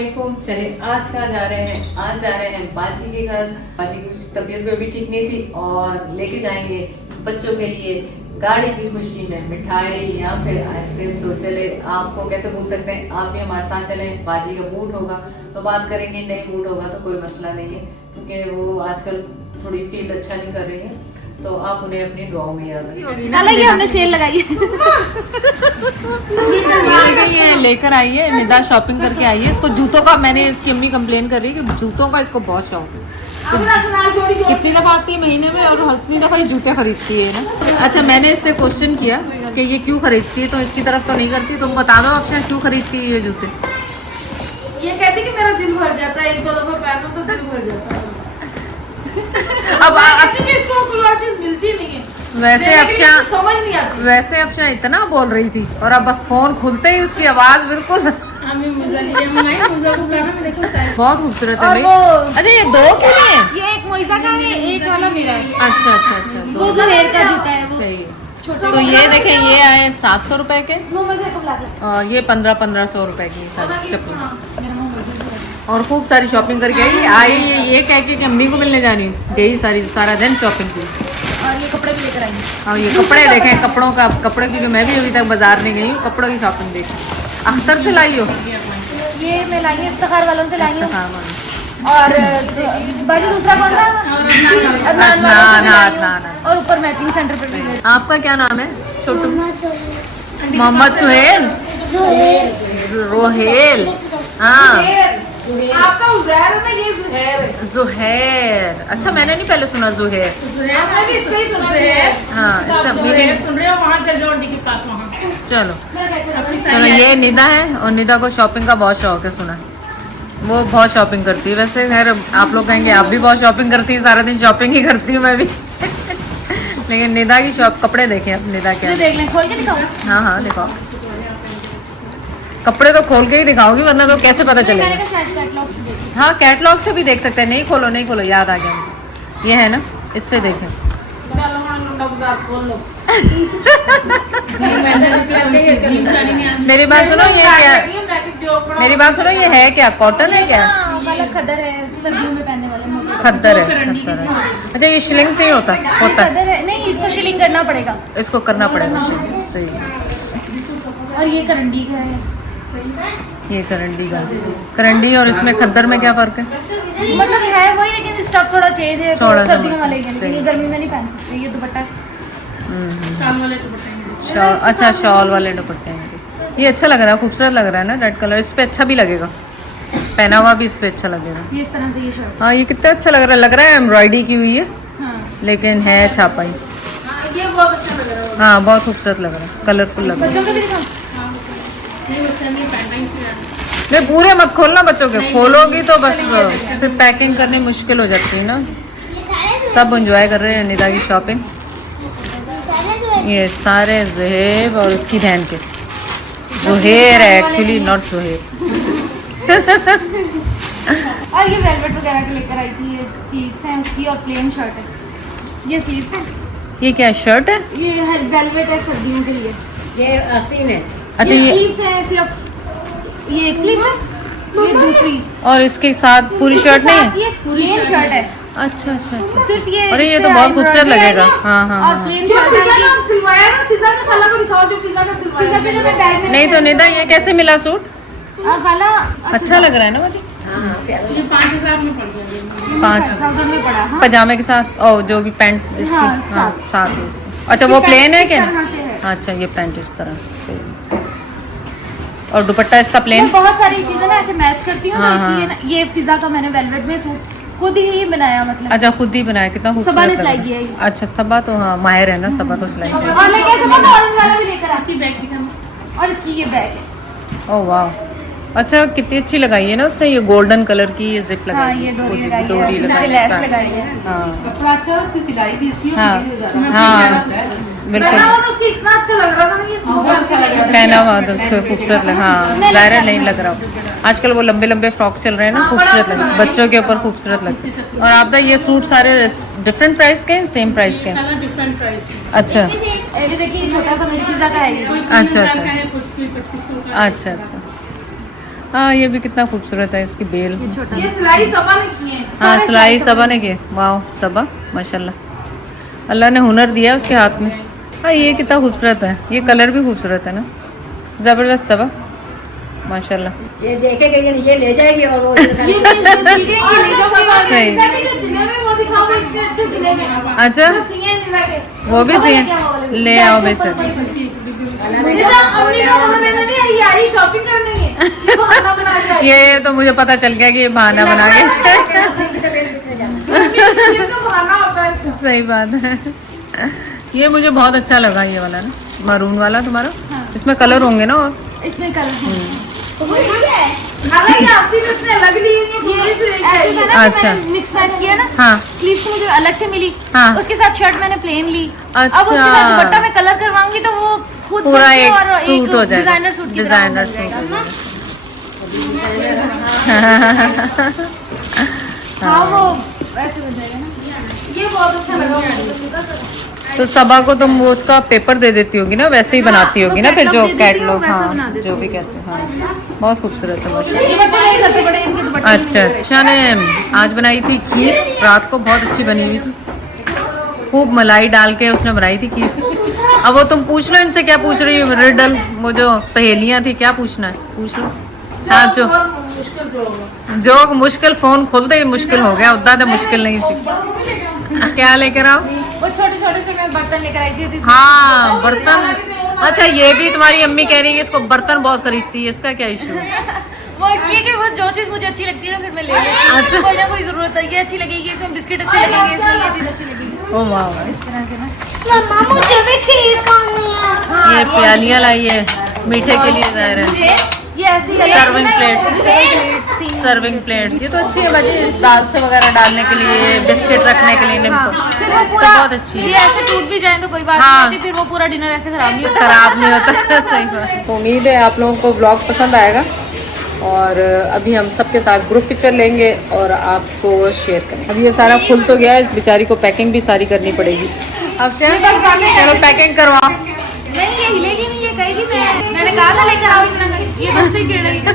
वालेकुम। चले आज कहाँ जा रहे हैं? आज जा रहे हैं बाजी के घर। बाजी की कुछ तबीयत भी अभी ठीक नहीं थी और लेके जाएंगे बच्चों के लिए गाड़ी की खुशी में मिठाई या फिर आइसक्रीम। तो चले, आपको कैसे भूल सकते हैं, आप भी हमारे साथ चले। बाजी का मूड होगा तो बात करेंगे, नहीं मूड होगा तो कोई मसला नहीं है, क्योंकि वो आजकल थोड़ी फील अच्छा नहीं कर रही है। तो आप उन्हें अपनी दुआओं में याद रखें। हमने सेल लगाई है। ये लेकर आई है निदा, शॉपिंग करके आई है। इसको जूतों का, मैंने इसकी अम्मी कंप्लेन कर रही है कि जूतों का इसको बहुत शौक है। तो कितनी दफा आती है महीने में और कितनी दफा ये जूते खरीदती है ना। अच्छा, मैंने इससे क्वेश्चन किया कि ये क्यों खरीदती है, तो इसकी तरफ तो नहीं करती। तुम बता दो ऑप्शन, क्यों खरीदती है ये जूते? ये कहती कि मेरा दिल भर जाता है, एक दो दफा पहनो तो दिल भर जाता है। अब इसको कोई और चीज मिलती नहीं है। वैसे समझ नहीं आती। वैसे अफशा इतना बोल रही थी और अब फोन खुलते ही उसकी आवाज बिल्कुल बहुत खूबसूरत है भाई। अच्छा, ये दो क्यों नहीं है? ये एक मोइजा का है, एक वाला मेरा है। अच्छा अच्छा अच्छा, वो जुहैर का जूता है। सही है। तो ये देखें, ये आए 700 रुपए के और ये 1500 रुपए की सारी चप्पल। और खूब सारी शॉपिंग करके आई ये कह के कि अम्मी को मिलने जानी गई, सारा दिन शॉपिंग की। और ये कपड़े भी लेकर आई। और ये कपड़े देखें, कपड़े की, मैं भी अभी तक बाजार नहीं गई हूँ, कपड़ों की शॉपिंग देखी। अख्तर से लाई हो? ये मैं लाई हूँ, इफ्तिखार वालों से लाई हूँ। और बाकी दूसरा कौन था? अदनान। और ऊपर मैचिंग सेंटर पर भी। आपका क्या नाम है? छोटू मोहम्मद सुहेल रोहेल। हाँ, आपका उज़ैर है ना, ये जुहैर है। जुहैर। अच्छा, मैंने नहीं पहले सुना जुहैर। इसका ही सुना है। हाँ, इसका मीनिंग सुन रहे हो? वहाँ चल जाओ डी के पास वहाँ। चलो ये निदा है और निदा को शॉपिंग का बहुत शौक है, सुना है। वो बहुत शॉपिंग करती है। वैसे खैर आप लोग कहेंगे आप भी बहुत शॉपिंग करती है, सारा दिन शॉपिंग ही करती हूँ मैं भी। लेकिन निदा की शॉप, कपड़े देखें अब निदा क्या देख लें, खोल के दिखाओ। हाँ हाँ दिखाओ, कपड़े तो खोल के ही दिखाओगी वरना तो कैसे पता चलेगा। हाँ, कैटलॉग से भी देख सकते हैं। नहीं खोलो, याद आ गया मुझे, ये है ना, इससे देखें। मेरी बात सुनो, ये क्या, मेरी बात सुनो, ये है क्या? कॉटन है क्या? खद्दर है, सर्दियों में पहनने वाले। खद्दर है। अच्छा, ये शिलिंग नहीं होता है? नहीं, इसको शिलिंग करना पड़ेगा। इसको करना पड़ेगा शिलिंग, सही। और ये करंडी का है। ये करंडी और इसमें खद्दर में क्या फर्क है? मतलब है वही, लेकिन स्टफ थोड़ा चेंज है। थोड़ा सा सर्दियों वाले के लिए, गर्मी में नहीं पहन सकते। ये दुपट्टा शॉल। अच्छा, शॉल वाले दुपट्टे हैं। ये अच्छा लग रहा है, खूबसूरत लग रहा है ना, रेड कलर। इस पे अच्छा भी लगेगा, पहना हुआ भी इस पे अच्छा लगेगा। ये इस तरह से ये शर्ट। हाँ, ये कितना अच्छा लग रहा है एम्ब्रॉयडरी की हुई है। हाँ। लेकिन है छापाई। ये बहुत अच्छा लग रहा है। हाँ, बहुत खूबसूरत लग रहा है, कलरफुल लग रहा है। बच्चों के भी दिखाओ। नहीं, पूरे मत खोलना बच्चों के, खोलोगी तो बस फिर पैकिंग करनी मुश्किल हो जाती है ना। सब एंजॉय कर रहे हैं निदा की शॉपिंग। ये सारे जुहेब और उसकी बहन के। जुहेर है एक्चुअली, नॉट जुहेब। और ये वेलवेट वगैरह के लेकर आई थी। ये स्लीव्स हैं उसकी और प्लेन शर्ट है। ये स्लीव्स हैं। ये क्या शर्ट है? ये वेलवेट है सर्दियों के लिए। ये आस्तीन है। अच्छा, ये स्लीव्स हैं सिर्फ। ये एक स्लीव है, ये दूसरी। और इसके साथ पूरी शर्ट नहीं है? ये प्लेन शर्ट है। अच्छा अच्छा अच्छा। सिर्फ ये। अरे ये तो बहुत खूबसूरत लगेगा। हाँ हाँ और प्लेन शर्ट है। सिलवाया ना, फिजा में खाला को दिखाओ, जो फिजा का सिलवाया। नहीं तो निदा, ये कैसे मिला सूट? खाला अच्छा लग रहा है ना मुझे। ये 5000 में पड़ गया। 5000 में पड़ा। हाँ। पजामे के साथ और जो भी पैंट इसकी। हाँ, साथ है इसकी। अच्छा, वो प्लेन है क्या? अच्छा, ये पैंट इस तरह से और दुपट्टा इसका प्लेन। बहुत सारी चीजें ना ऐसे मैच करती हूँ। हाँ, तो इसलिए ना, ये फिजा का मैंने वेलवेट में सूट खुद ही बनाया। मतलब अच्छा, खुद ही बनाया, कितना खूबसूरत सबा ने लग सिलाई रहा है। किया है। अच्छा, सबा तो हाँ माहिर है ना, सबा तो सिलाई किया। और लेके सबा ऑरेंज वाला भी लेकर आती बैग दिखाना। और इसकी ये बैग है। ओह वाह, अच्छा कितनी अच्छी लगाई है ना उसने, ये गोल्डन कलर की ये जिप लगाई हाँ, है। ये डोरी डोरी लगाई है, लेस लगाई है। हाँ कपड़ा अच्छा है, उसकी सिलाई भी अच्छी है। हाँ बिल्कुल, उसकी इतना अच्छा लग रहा था ना, ये अच्छा लग रहा पहना हुआ तो उसको खूबसूरत लगा। हाँ, ज़ाहिर नहीं लग रहा। आजकल वो लंबे लंबे फ्रॉक चल रहे हैं ना, खूबसूरत लग रहे, बच्चों के ऊपर खूबसूरत लगते हैं। और आप ये सूट सारे डिफरेंट प्राइस के हैं, सेम प्राइस के हैं? Different price. अच्छा ये देखिए, छोटा सा मेरी पिज्जा का है ये। अच्छा अच्छा अच्छा अच्छा। हाँ ये भी कितना खूबसूरत है इसकी बेल। ये सिलाई सबा ने की है। हाँ सिलाई सबा ने की। वाह सबा माशाल्लाह, अल्लाह ने हुनर दिया उसके हाथ में। हाँ ये कितना खूबसूरत है, ये कलर भी खूबसूरत है ना, ज़बरदस्त सबा माशाल्लाह। ये देखेगा ये ले जाएगी और वो सही। अच्छा वो भी सही है, ले आओ भाई सर। शॉपिंग करने ये तो मुझे पता चल गया कि ये बहाना बना के। सही बात है। ये मुझे बहुत अच्छा लगा ये वाला ना, मरून वाला तुम्हारा। इसमें कलर होंगे ना और इसमें कलर अच्छा मिक्स मैच किया ना। हाँ स्लीव्स मुझे अलग से मिली। हाँ। उसके साथ शर्ट मैंने प्लेन ली। अच्छा। अब उसके साथ दुपट्टा में कलर करवाऊंगी तो वो खुद पूरा बनके एक और सूट हो जाएगा, डिजाइनर सूट की तरह डिजाइनर बन सूट जाएगा। हाँ। हाँ वो वैसे बन जाएगा ना। ये बहुत अच्छा लगा मुझे। तो सबा को तुम वो उसका पेपर दे देती होगी ना, वैसे ही बनाती होगी ना फिर जो कैटलॉग। हाँ जो भी कहते हैं। हाँ बहुत खूबसूरत है माशाल्लाह। ये दुपट्टे मेरे घर पे बड़े इनके दुपट्टे। अच्छा अच्छा ने आज बनाई थी खीर, रात को बहुत अच्छी बनी हुई थी, खूब मलाई डाल के उसने बनाई थी खीर। अब वो तुम पूछ लो इनसे, क्या पूछ रही हो, रिडल वो जो पहेलियां थी क्या पूछना है पूछ लो। हाँ जो मुश्किल फोन खोलते ही मुश्किल हो गया, उतना तो मुश्किल नहीं सी। क्या लेकर आओ? वो छोटे छोटे से मैं बर्तन लेकर आई थी। हाँ बर्तन। अच्छा ये भी तुम्हारी अम्मी कह रही है इसको बर्तन बहुत खरीदती है, इसका क्या इशू है? वो इसलिए कि वो जो चीज मुझे अच्छी लगती है ना फिर मैं ले लेती हूँ। अच्छा। कोई ना कोई जरूरत है, ये अच्छी लगेगी, इसमें बिस्किट अच्छे लगेंगे, इसमें ये चीज अच्छी लगेगी। ओ वाह इस तरह से ना। मम्मा मुझे भी खीर खानी है। ये प्यालियाँ लाई है मीठे के लिए ज़ाहिर है। ये ऐसी सर्विंग प्लेट्स, सर्विंग प्लेट्स ये तो अच्छी है भाजी, दाल से वगैरह डालने के लिए, बिस्किट रखने के लिए निम्बू। फिर वो तो पूरा बहुत अच्छी है। ये ऐसे टूट भी जाए तो कोई बात हाँ। नहीं होती, फिर वो पूरा डिनर ऐसे खराब नहीं होता। खराब नहीं होता। सही बात। उम्मीद है आप लोगों को ब्लॉग पसंद आएगा और अभी हम सबके साथ ग्रुप पिक्चर लेंगे और आपको शेयर करेंगे। अभी ये सारा खुल तो गया है, इस बेचारी को पैकिंग भी सारी करनी पड़ेगी। अब चलो पैकिंग करवाओ। नहीं ये हिलेगी नहीं, ये कहेगी मैंने कहा था लेकर आओ इतना, ये बस से गिर रही है।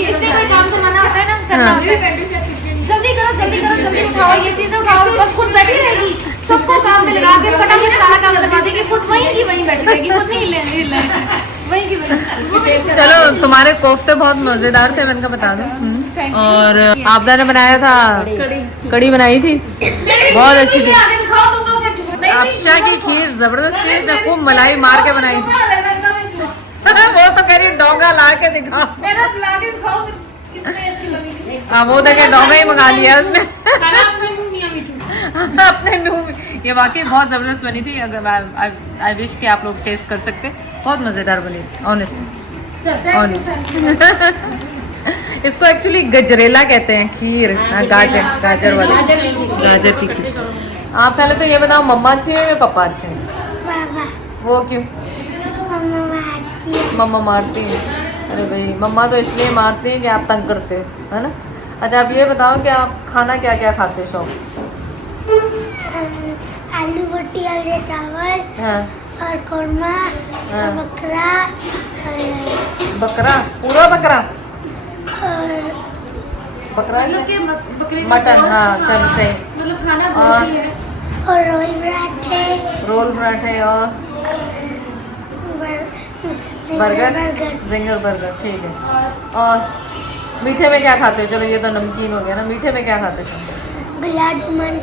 इसमें कोई काम करवाना होता है ना, करना होता है। जल्दी करो जल्दी करो जल्दी उठाओ, ये चीजें उठाओ, बस खुद बैठी रहेगी, सबको काम में लगा के फटाफट सारा काम करवा देगी, खुद वहीं की वहीं बैठी रहेगी, खुद नहीं हिलने वहीं की वहीं। चलो तुम्हारे कोफ्ते बहुत मजेदार थे, मैंने कहा बता दो। और आपदा ने बनाया था कड़ी बनाई थी, बहुत अच्छी थी। अफशा की खीर जबरदस्त थी, इसने खूब मलाई मार के बनाई थी। वो तो कह रही डोंगा ला के दिखाओ। हाँ वो देखे डोंगा ही मंगा लिया उसने अपने मुंह में। ये वाकई बहुत ज़बरदस्त बनी थी, अगर आई विश कि आप लोग टेस्ट कर सकते, बहुत मज़ेदार बनी थी ऑनेस्टली ऑनेस्ट। इसको एक्चुअली गजरेला कहते हैं, खीर। गाजर वाली गाजर की खीर। आप पहले तो ये बताओ मम्मा अच्छी है या पापा अच्छे हैं? वो क्यों? मम्मा मारती है। अरे भाई मम्मा तो इसलिए मारती है कि आप तंग करते हो, है ना। अच्छा आप ये बताओ कि आप खाना क्या क्या खाते हो शौक से? आलू रोटी आलू चावल हाँ और कोरमा हाँ। और बकरा बकरा, पूरा बकरा और बकरा है? बकरे मटन। हाँ चल सही। मतलब खाना और गोश्त ही है। और रोल पराठे रोल पराठे और बर्गर, जिंगर बर्गर, ठीक है। और मीठे में क्या खाते हो? चलो ये तो नमकीन हो गया ना, मीठे में क्या खाते हो? गुलाब जामुन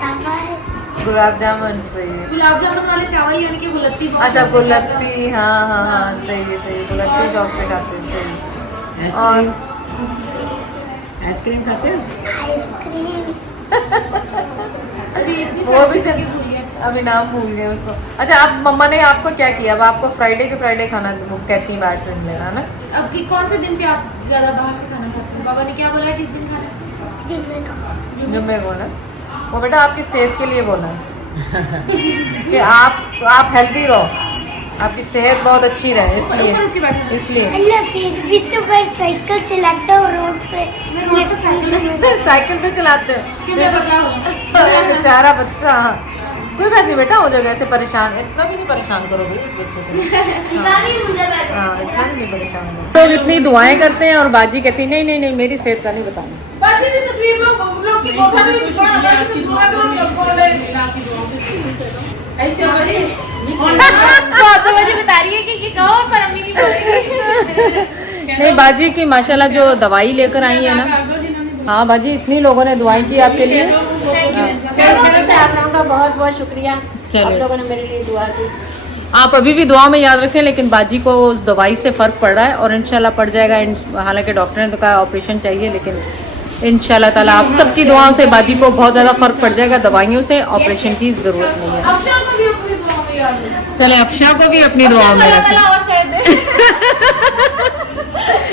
चावल गुलाब जामुन, सही है। गुलाब जामुन वाले चावल यानी कि गुलत्ती बहुत अच्छा अच्छी है। गुलत्ती, हाँ हाँ हाँ सही है सही है, गुलत्ती शौक से खाते हो, सही। और आइसक्रीम खाते हो? आइसक्रीम अभी इतनी वो सारी भी चीज़ों की पूरी है। अभी नाम भूल गए उसको। अच्छा आप मम्मा ने आपको क्या किया? अब आपको फ्राइडे के फ्राइडे खाना वो कहती है बाहर से मिलेगा, है ना। अब कि कौन से दिन पे आप ज्यादा बाहर से खाना खाते हो? बाबा ने क्या बोला है किस दिन खाना है? जिनमें को जुम्मे को ना, वो बेटा आपकी सेहत के लिए बोला है कि आप हेल्दी रहो, आपकी सेहत बहुत अच्छी रहे, ऊपर उठ के बैठो। इसलिए अल्लाह फिर भी तो मैं साइकिल चलाता हूँ रोड पे। रोड पे साइकिल साइकिल पे चलाते हो? कि मैं पतला हो अरे बेचारा बच्चा। कोई बात नहीं बेटा, हो जाएगा। ऐसे परेशान इतना भी नहीं परेशान करो भाई इस बच्चे को। हाँ, इतना भी नहीं परेशान करो। लोग इतनी दुआएं करते हैं और बाजी कहती नहीं नहीं नहीं मेरी सेहत का नहीं बताना। तो मुझे बता रही है कि कहो पर अम्मी नहीं बोलेगी। नहीं बाजी की माशाल्लाह जो दवाई लेकर आई है ना, हाँ बाजी इतनी लोगों ने दुआएं की आपके लिए। आप लोगों का बहुत बहुत शुक्रिया, आप लोगों ने मेरे लिए दुआ की। आप अभी भी दुआ में याद रखें, लेकिन बाजी को उस दवाई से फर्क पड़ रहा है और इंशाल्लाह पड़ जाएगा। हालांकि डॉक्टर ने तो कहा ऑपरेशन चाहिए, लेकिन इंशाल्लाह ताला आप सबकी दुआओं से बाजी को बहुत ज्यादा फर्क पड़ जाएगा। दवाइयों से ऑपरेशन की जरूरत नहीं है। चले अफशा को भी अपनी दुआ में रखें।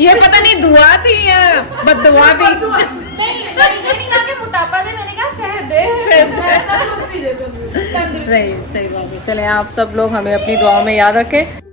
ये पता नहीं दुआ थी या बददुआ थी। नहीं कहा कि मोटापा दे, मैंने कहा सेहत दे। सही सही बात है। चले आप सब लोग हमें अपनी दुआओं में याद रखें।